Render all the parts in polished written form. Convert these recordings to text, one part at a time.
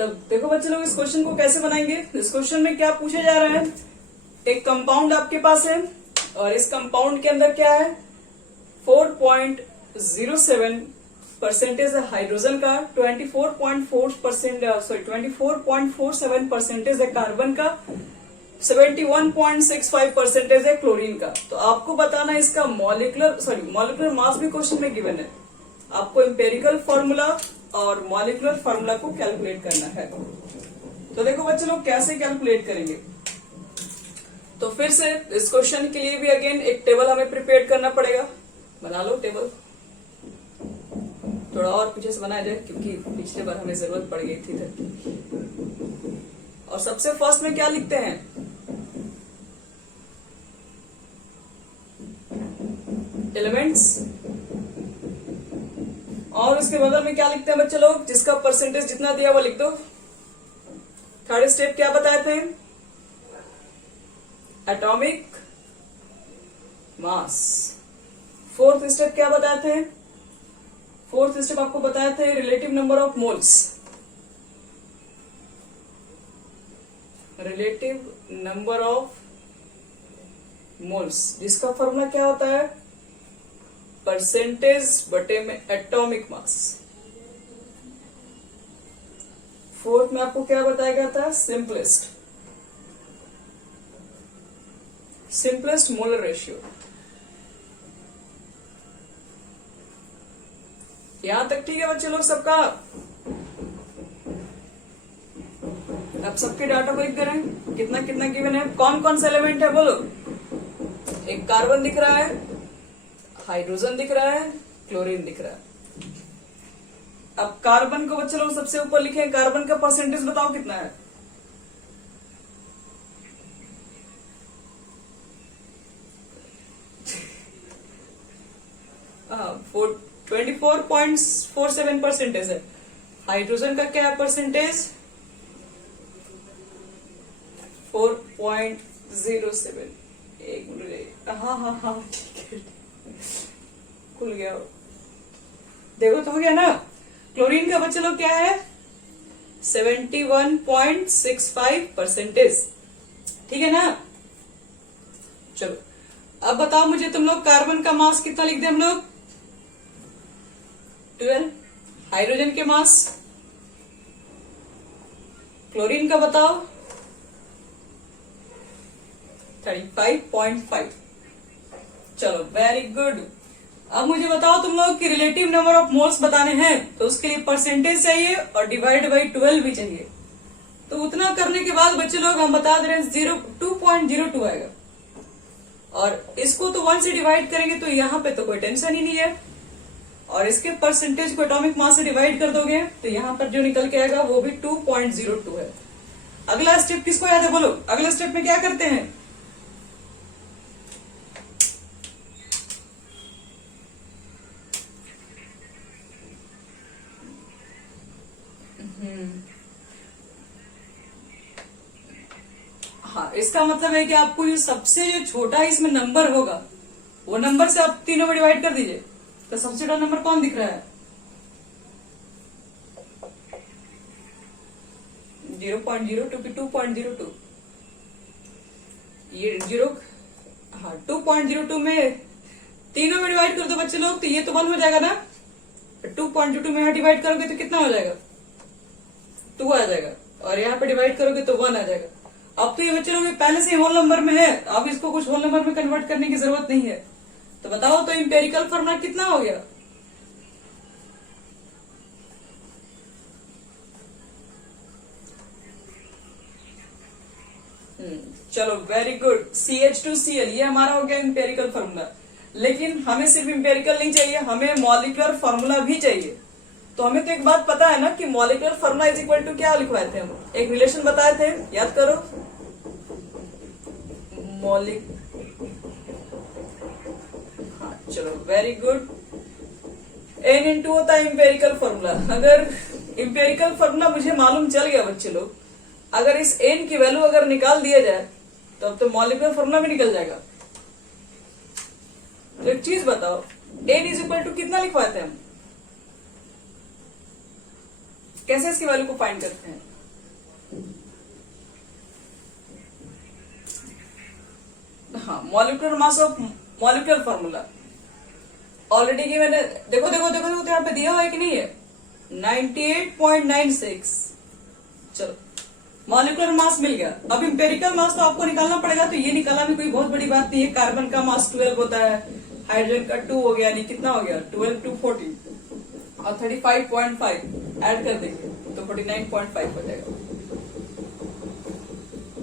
तब देखो बच्चे लोग इस क्वेश्चन को कैसे बनाएंगे। इस क्वेश्चन में क्या पूछा जा रहा है, एक कंपाउंड आपके पास है और इस कंपाउंड के अंदर क्या है 4.07 परसेंटेज है हाइड्रोजन का, 24.47 परसेंटेज है कार्बन का, 71.65 परसेंटेज है क्लोरीन का। तो आपको बताना है इसका मॉलिक्यूलर मास भी क्वेश्चन में गिवन है। आपको एम्पेरिकल फॉर्मूला और मॉलिक्यूलर फॉर्मूला को कैलकुलेट करना है। तो देखो बच्चे लोग कैसे कैलकुलेट करेंगे। तो फिर से इस क्वेश्चन के लिए भी अगेन एक टेबल हमें प्रिपेयर करना पड़ेगा। बना लो टेबल, थोड़ा और पीछे से बनाया जाए क्योंकि पिछले बार हमें जरूरत पड़ गई थी इधर की। और सबसे फर्स्ट में क्या लिखते हैं, एलिमेंट्स, और उसके बदल में क्या लिखते हैं बच्चे लोग, जिसका परसेंटेज जितना दिया वो लिख दो। थर्ड स्टेप क्या बताए थे, एटॉमिक मास। फोर्थ स्टेप क्या बताए थे, फोर्थ स्टेप आपको बताए थे relative number of moles. Relative number of moles जिसका फॉर्मूला क्या होता है, परसेंटेज बटे में एटॉमिक मास। फोर्थ में आपको क्या बताया गया था, सिंपलेस्ट मोलर रेशियो। यहां तक ठीक है बच्चे लोग सबका। अब सबके डाटा को लिख दे रहे हैं, कितना कितना गिवन है, कौन कौन सा एलिमेंट है बोलो। एक कार्बन दिख रहा है, हाइड्रोजन दिख रहा है, क्लोरीन दिख रहा है। अब कार्बन को बच्चे लोग सबसे ऊपर लिखे, कार्बन का परसेंटेज बताओ कितना है, हाँ 24.47 परसेंटेज है। हाइड्रोजन का क्या है परसेंटेज, 4.07। एक मिनट, हाँ ठीक है, खुल गया। देखो तो हो गया ना। क्लोरीन का बच्चे लोग क्या है 71.65 परसेंटेज, ठीक है ना। चलो अब बताओ मुझे तुम लोग, कार्बन का मास कितना लिख दे हम लोग, 12। हाइड्रोजन के मास, क्लोरीन का बताओ 35.5। चलो वेरी गुड। अब मुझे बताओ तुम लोग कि रिलेटिव नंबर ऑफ मोल्स बताने हैं, तो उसके लिए परसेंटेज चाहिए और डिवाइड बाई 12 भी चाहिए। तो उतना करने के बाद बच्चे लोग हम बता दे रहे हैं 2.02 आएगा, और इसको तो 1 से डिवाइड करेंगे तो यहाँ पे तो कोई टेंशन ही नहीं है, और इसके परसेंटेज को एटॉमिक मास से डिवाइड कर दोगे तो यहाँ पर जो निकल के आएगा वो भी 2.02 है। अगला स्टेप किसको याद है बोलो, अगले स्टेप में क्या करते हैं, हाँ इसका मतलब है कि आपको जो सबसे जो छोटा इसमें नंबर होगा वो नंबर से आप तीनों में डिवाइड कर दीजिए। तो सबसे छोटा नंबर कौन दिख रहा है, 0.02 की 2.02, ये 2.02 में तीनों में डिवाइड कर दो बच्चे लोग, तो ये तो 1 हो जाएगा ना। 2.02 में यहाँ डिवाइड करोगे तो कितना हो जाएगा, 2 आ जाएगा, और यहाँ पे डिवाइड करोगे तो 1 आ जाएगा। अब तो ये बच्चे लोग पहले से होल नंबर में है, अब इसको कुछ होल नंबर में कन्वर्ट करने की जरूरत नहीं है। तो बताओ तो इंपेरिकल फॉर्मूला कितना हो गया, चलो वेरी गुड, CH2Cl ये हमारा हो गया इंपेरिकल फॉर्मूला। लेकिन हमें सिर्फ इंपेरिकल नहीं चाहिए, हमें मॉलिक्यूलर फॉर्मूला भी चाहिए। तो हमें तो एक बात पता है ना कि molecular formula is equal to क्या लिखवाए थे हम, एक रिलेशन बताए थे, याद करो। हाँ चलो वेरी गुड, N इंटू होता है इंपेरिकल फॉर्मूला। अगर इंपेरिकल फॉर्मूला मुझे मालूम चल गया बच्चे लोग, अगर इस N की वैल्यू अगर निकाल दिया जाए तो अब तो मॉलिक्यूलर फॉर्मूला भी निकल जाएगा। तो एक चीज बताओ, N इज इक्वल टू कितना लिखवाते हैं हम, कैसे इसकी वैल्यू को फाइंड करते हैं, molecular mass of molecular formula already की मैंने देखो देखो देखो देखो तो यहाँ पे दिया हुआ है कि नहीं है 98.96। चलो मॉलिक्यूलर मास मिल गया। अब इंपेरिकल मास तो आपको निकालना पड़ेगा, तो ये निकालना भी कोई बहुत बड़ी बात नहीं है। कार्बन का मास 12 होता है, हाइड्रोजन का 2 हो गया, यानी कितना हो गया 12 to 14 और 35.5 ऐड कर देंगे तो 49.5 हो जाएगा।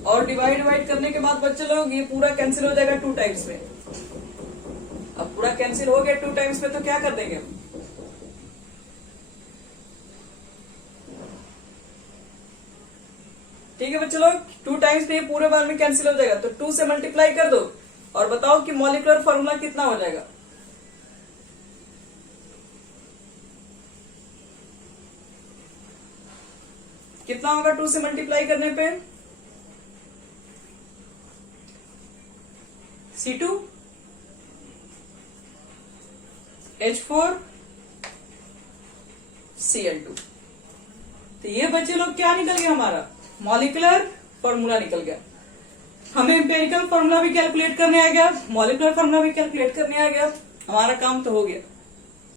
और डिवाइड करने के बाद बच्चे लोग ये पूरा कैंसिल हो जाएगा 2 टाइम्स में। अब पूरा कैंसिल हो गया 2 टाइम्स में तो क्या कर देंगे हम, ठीक है बच्चे लोग 2 टाइम्स में ये पूरे बार में कैंसिल हो जाएगा, तो 2 से मल्टीप्लाई कर दो और बताओ कि मॉलिक्यूलर फॉर्मूला कितना हो जाएगा। कितना होगा 2 से मल्टीप्लाई करने पे, C2 H4 Cl2। तो ये बच्चे लोग क्या निकल गया, हमारा मॉलिक्यूलर फॉर्मूला निकल गया। हमें एम्पेरिकल फॉर्मूला भी कैलकुलेट करने आ गया, मॉलिक्यूलर फॉर्मूला भी कैलकुलेट करने आ गया, हमारा काम तो हो गया।